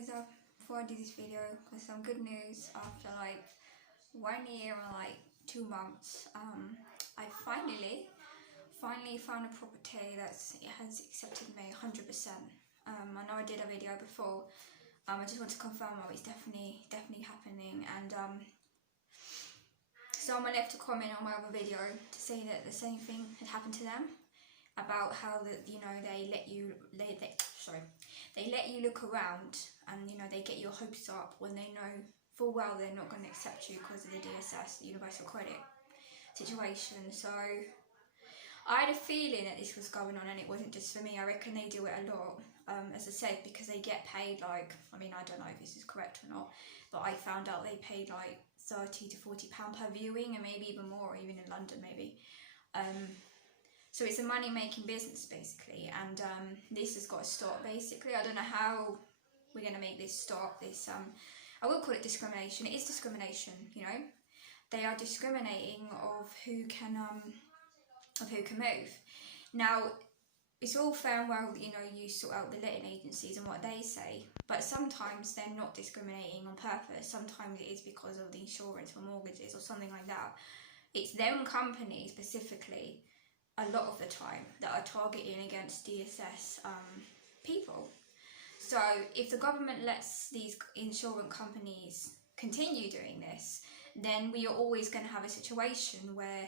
guys, before I do this video, with some good news. After like 1 year and like 2 months, I finally found a property that has accepted me 100%. I know I did a video before. I just want to confirm it's definitely happening, and someone left a comment on my other video to say that the same thing had happened to them, about how they let you look around, and they get your hopes up when they know full well they're not going to accept you because of the DSS, the Universal Credit situation. So I had a feeling that this was going on, and it wasn't just for me. I reckon they do it a lot, as I said, because they get paid like, I don't know if this is correct or not, but I found out they paid like £30 to £40 per viewing, and maybe even more, even in London maybe. So it's a money-making business basically, and this has got to stop basically. I don't know how we're going to make this stop. This I will call it discrimination. It is discrimination, They are discriminating of who can move. Now, it's all fair and well that you sort out the letting agencies and what they say, but sometimes they're not discriminating on purpose. Sometimes it is because of the insurance for mortgages or something like that. It's them companies specifically, a lot of the time, that are targeting against DSS people. So if the government lets these insurance companies continue doing this, then we are always going to have a situation where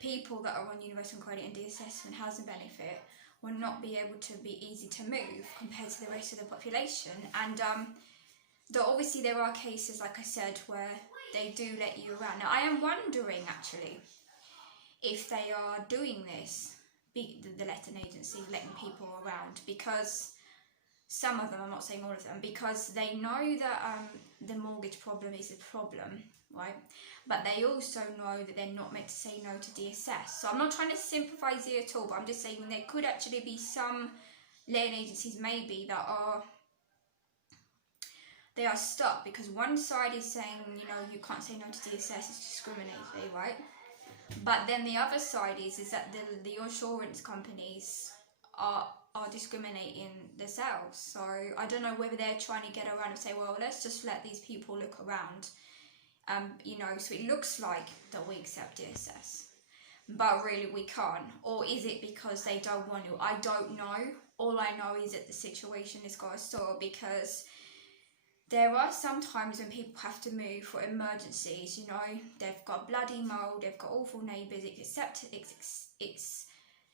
people that are on Universal Credit and DSS and housing benefit will not be able to be easy to move compared to the rest of the population. And obviously there are cases, like I said, where they do let you around. Now I am wondering actually if they are doing this, the letting agency letting people around, because some of them, I'm not saying all of them, because they know that the mortgage problem is a problem, right? But they also know that they're not meant to say no to DSS. So I'm not trying to sympathise here at all, but I'm just saying there could actually be some letting agencies maybe that are stuck because one side is saying, you can't say no to DSS, it's discriminatory, right? But then the other side is that the insurance companies are discriminating themselves. So I don't know whether they're trying to get around and say, well, let's just let these people look around, so it looks like that we accept DSS, but really we can't. Or is it because they don't want to? I don't know. All I know is that the situation is got to stop, because there are some times when people have to move for emergencies, they've got bloody mould, they've got awful neighbours, it's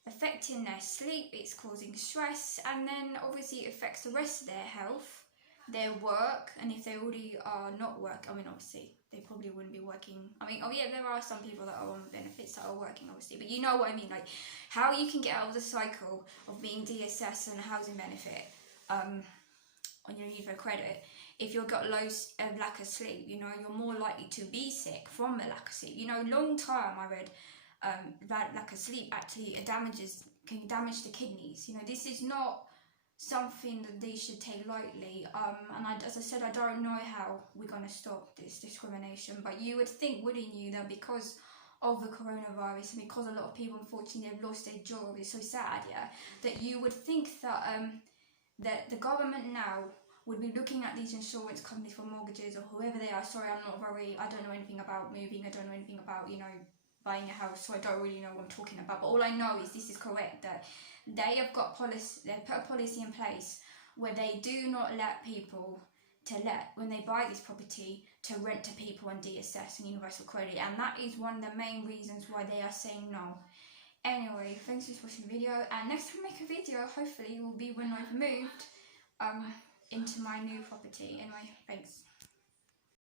affecting their sleep, it's causing stress, and then obviously it affects the rest of their health, their work, and if they already are not working, obviously they probably wouldn't be working. There are some people that are on benefits that are working, obviously, but you know what I mean, like how you can get out of the cycle of being DSS and housing benefit on your Universal Credit. If you've got low lack of sleep, you're more likely to be sick from the lack of sleep. Long term, I read that lack of sleep actually can damage the kidneys. This is not something that they should take lightly. And as I said, I don't know how we're going to stop this discrimination, but you would think, wouldn't you, that because of the coronavirus and because a lot of people, unfortunately, have lost their job, it's so sad, that you would think that that the government now would be looking at these insurance companies for mortgages or whoever they are. Sorry, I don't know anything about moving, I don't know anything about, buying a house, so I don't really know what I'm talking about. But all I know is this is correct, that they have got they've put a policy in place where they do not let people when they buy this property, to rent to people on DSS and Universal Credit, and that is one of the main reasons why they are saying no. Anyway, thanks for watching the video, and next time I make a video, hopefully it will be when I've moved into my new property. Anyway, thanks.